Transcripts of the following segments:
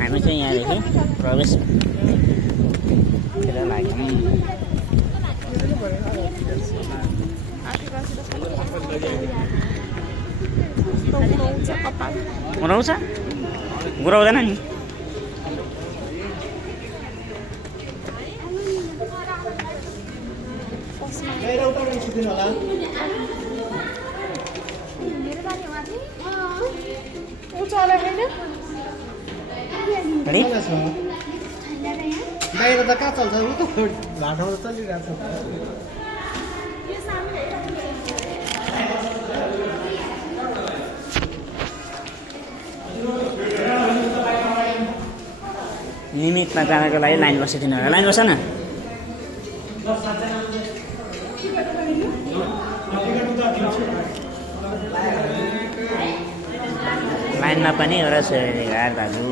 हामी चाहिँ यहाँदेखि प्रवेश लाग्यौँ। उडाउँछ गुराउँदैन नि। बाहिर त कहाँ चल्छ उ त भाटामा त चलिरहेको छ। निमितमा जानको लागि लाइन बसिदिनु होला। लाइन बस न। लाइनमा पनि एउटा घाट दाजु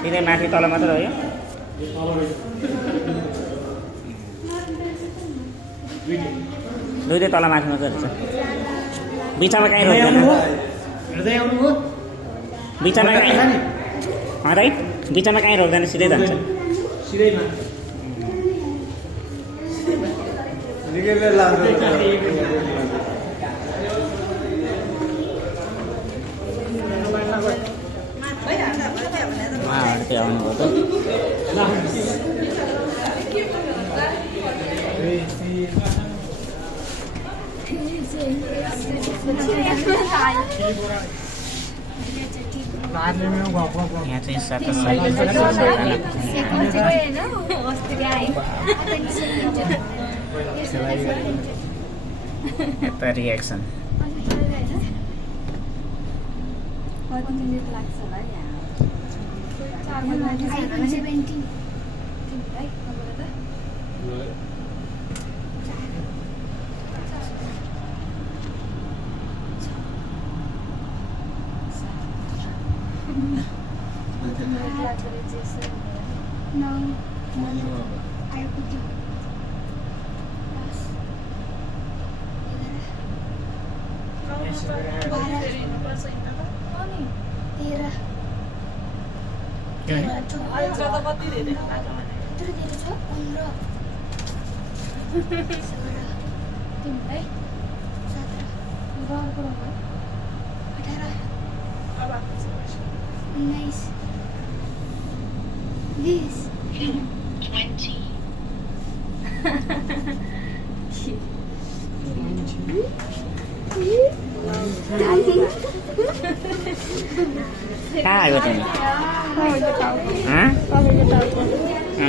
सिधै माथि तल मात्र हो यो। दुईटै तल माथि मात्र रहेछ। बिचमा कहीँ रोक्दैन। बिचमा कहीँ राइट बिचमा कहीँ रोक्दैन सिधै जान्छ। त्यो आउनुभयो त यहाँ चाहिँ साता यता रिएक्सन This 20. कहाँ आयो तिमी?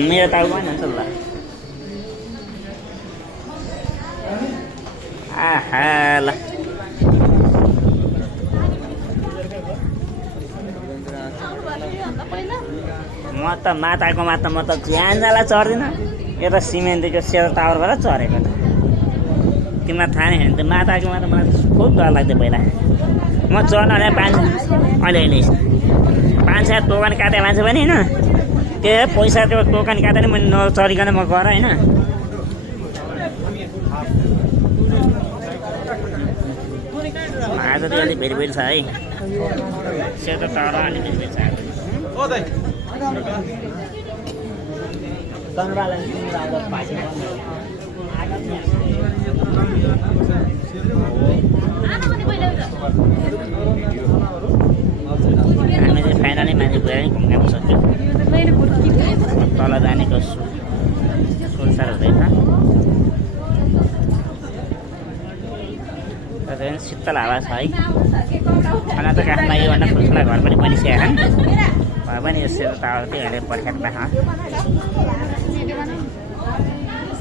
मेरो टाउ भएन नि त ल। आहा ल म त माताकोमा त म त ज्यानजाला चढ्दिनँ। यो त सिमेन्टको सेल टावरबाट चढेको त। तिमीलाई थाहा नै होइन। त्यो माताकोमा त मलाई खुब डर लाग्थ्यो पहिला। म चढ्न अहिले अहिले 500 टोकन काटे मान्छे पनि होइन त्यो पैसा त्यो टोकन काटेर मैले नचढिकन म गएर होइन। आज त अलिक भेरी भेरी छ है। सेतो टावर अलिक भेरी भेरी छ। हामी चाहिँ फाइनली माथि गएर घुम्न सक्यो। तल जानेको सुरसार हुँदैछ। शीतल हावा छ है। खाना त काठमा योभन्दा ठुल्ठुला घर पनि बनिसकेका छन्। भए पनि यसो टावर त्यो हेरेर पर्खेर